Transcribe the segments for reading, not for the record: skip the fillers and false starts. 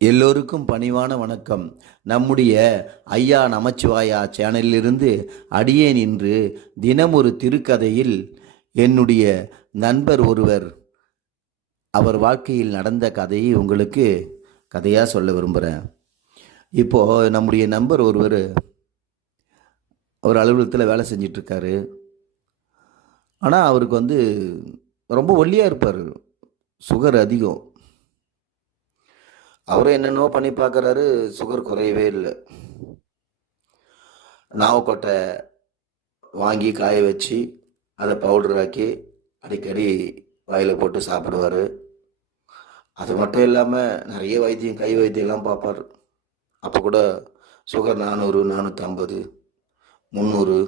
எல்லோருக்கும் பணிவான வணக்கம். நம்முடைய ஐயா நமச்சிவாயா சேனலிலிருந்து அடியேன் இன்று தினமொரு திருக்கதையில் என்னுடைய நண்பர் ஒருவர் அவர் வாழ்க்கையில் நடந்த கதையை உங்களுக்கு கதையாக சொல்ல விரும்புகிறேன். இப்போது நம்முடைய நண்பர் ஒருவர் அவர் அலுவலகத்தில் வேலை செஞ்சிட்ருக்காரு. ஆனால் அவருக்கு ரொம்ப ஒல்லியாக இருப்பார், சுகர் அதிகம். அவரும் என்னென்னவோ பண்ணி பார்க்குறாரு, சுகர் குறையவே இல்லை. நாவக்கொட்டை வாங்கி காய வச்சு அதை பவுடராக்கி அடிக்கடி வாயில் போட்டு சாப்பிடுவார். அது மட்டும் இல்லாமல் நிறைய வைத்தியம், கை வைத்தியம்லாம் பார்ப்பார். அப்போ கூட சுகர் 400, 450, 300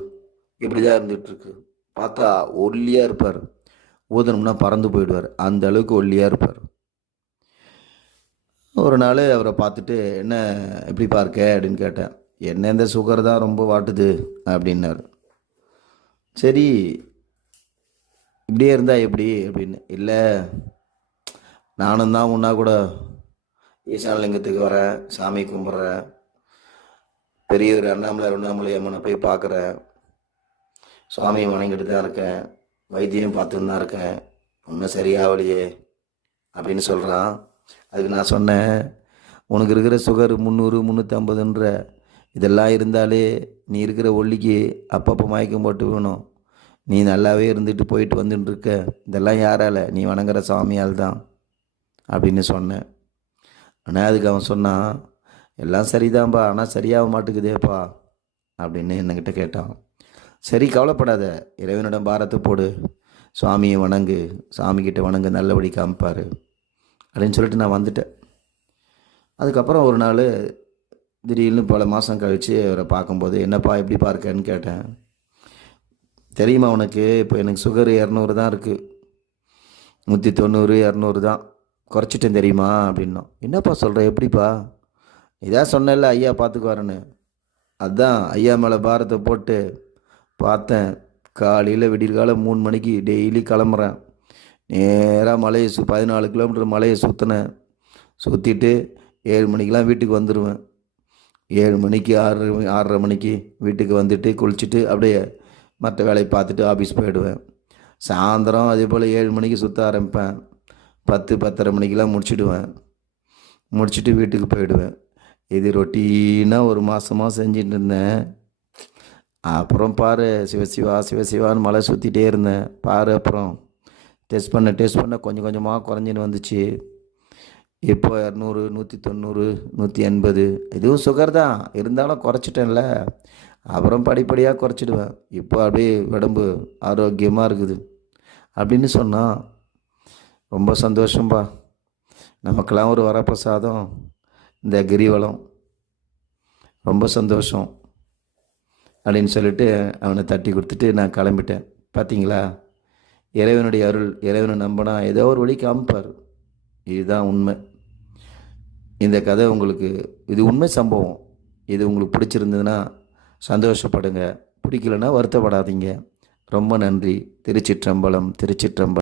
இப்படி தான் இருந்துகிட்ருக்கு. பார்த்தா ஒல்லியாக இருப்பார். ஊதனம்னா பறந்து போயிடுவார், அந்த அளவுக்கு ஒல்லியாக இருப்பார். ஒரு நாள் அவரை பார்த்துட்டு, என்ன எப்படி பார்க்க அப்படின்னு கேட்டேன். என்ன இந்த சுகர் தான் ரொம்ப வாட்டுது அப்படின்னாரு. சரி, இப்படியே இருந்தால் எப்படி அப்படின்னு. இல்லை, நானும் தான் முன்னா கூட ஈசானலிங்கத்துக்கு வரேன், சாமி கும்பிட்றேன், பெரியவர் அண்ணாமலை அம்மனை போய் பார்க்குறேன், சுவாமியை வணங்கிட்டு தான் இருக்கேன், வைத்தியம் பார்த்துன்னு தான் இருக்கேன், ஒன்றும் சரியாகலையே அப்படின்னு சொல்கிறான். அதுக்கு நான் சொன்னேன், உனக்கு இருக்கிற சுகர் 300, 350ன்ற இதெல்லாம் இருந்தாலே நீ இருக்கிற ஒல்லிக்கு அப்பப்போ மயக்கம் போட்டு வேணும். நீ நல்லாவே இருந்துட்டு போயிட்டு வந்துட்டு இருக்க. இதெல்லாம் யாரால? நீ வணங்குற சாமியால் தான் அப்படின்னு சொன்னேன். ஆனால் அதுக்கு அவன் சொன்னான், எல்லாம் சரிதான்பா, ஆனால் சரியாக மாட்டுக்குதேப்பா அப்படின்னு என்கிட்ட கேட்டான். சரி, கவலைப்படாத, இறைவனிடம் பாரத்தை போடு, சுவாமியை வணங்கு, சாமிக்கிட்ட வணங்கு, நல்லபடி காமிப்பார் அப்படின்னு சொல்லிட்டு நான் வந்துட்டேன். அதுக்கப்புறம் ஒரு நாள் திடீர்னு பல மாதம் கழித்து அவரை பார்க்கும்போது, என்னப்பா எப்படி பார்க்கன்னு கேட்டேன். தெரியுமா உனக்கு, இப்போ எனக்கு சுகர் 200 தான் இருக்குது, 190, 200 தான், குறைச்சிட்டேன் தெரியுமா அப்படின்னோம். என்னப்பா சொல்கிற, எப்படிப்பா? இதான் சொன்னேன்ல ஐயா பார்த்துக்குவாருன்னு. அதுதான் ஐயா மேலே பாரத்தை போட்டு பார்த்தேன். காலையில் விடியற்காலம் 3 மணிக்கு டெய்லி கிளம்புறேன். நேராக மலையை 14 கிலோமீட்டர் மலையை சுற்றினேன். சுற்றிட்டு 7 மணிக்கெலாம் வீட்டுக்கு வந்துடுவேன். 7 மணிக்கு 6:30 மணிக்கு வீட்டுக்கு வந்துட்டு குளிச்சுட்டு அப்படியே மற்ற வேலையை பார்த்துட்டு ஆஃபீஸ் போயிடுவேன். சாயந்தரம் அதே போல் 7 மணிக்கு சுற்ற ஆரம்பிப்பேன். 10-10:30 மணிக்கெலாம் முடிச்சுட்டு வீட்டுக்கு போயிடுவேன். இது ரொட்டீனாக ஒரு மாதமாக செஞ்சுட்டு இருந்தேன். அப்புறம் பாரு, சிவசிவான்னு மலை சுற்றிட்டே இருந்தேன். பாரு, அப்புறம் டெஸ்ட் பண்ண கொஞ்சம் கொஞ்சமாக குறைஞ்சின்னு வந்துச்சு. இப்போ 200, 190, 180, இதுவும் சுகர் தான், இருந்தாலும் குறைச்சிட்டேன்ல. அப்புறம் படிப்படியாக குறைச்சிடுவேன். இப்போ அப்படியே உடம்பு ஆரோக்கியமாக இருக்குது அப்படின்னு சொன்னான். ரொம்ப சந்தோஷம்பா, நமக்கெல்லாம் ஒரு வரப்பிரசாதம் இந்த கிரிவலம், ரொம்ப சந்தோஷம் அப்படின்னு சொல்லிட்டு அவனை தட்டி கொடுத்துட்டு நான் கிளம்பிட்டேன். பார்த்தீங்களா, இறைவனுடைய அருள், இறைவனை நம்பினா ஏதோ ஒரு வழி காமிப்பார். இதுதான் உண்மை. இந்த கதை உங்களுக்கு, இது உண்மை சம்பவம். இது உங்களுக்கு பிடிச்சிருந்ததுன்னா சந்தோஷப்படுங்க, பிடிக்கலன்னா வருத்தப்படாதீங்க. ரொம்ப நன்றி. திருச்சிற்றம்பலம்.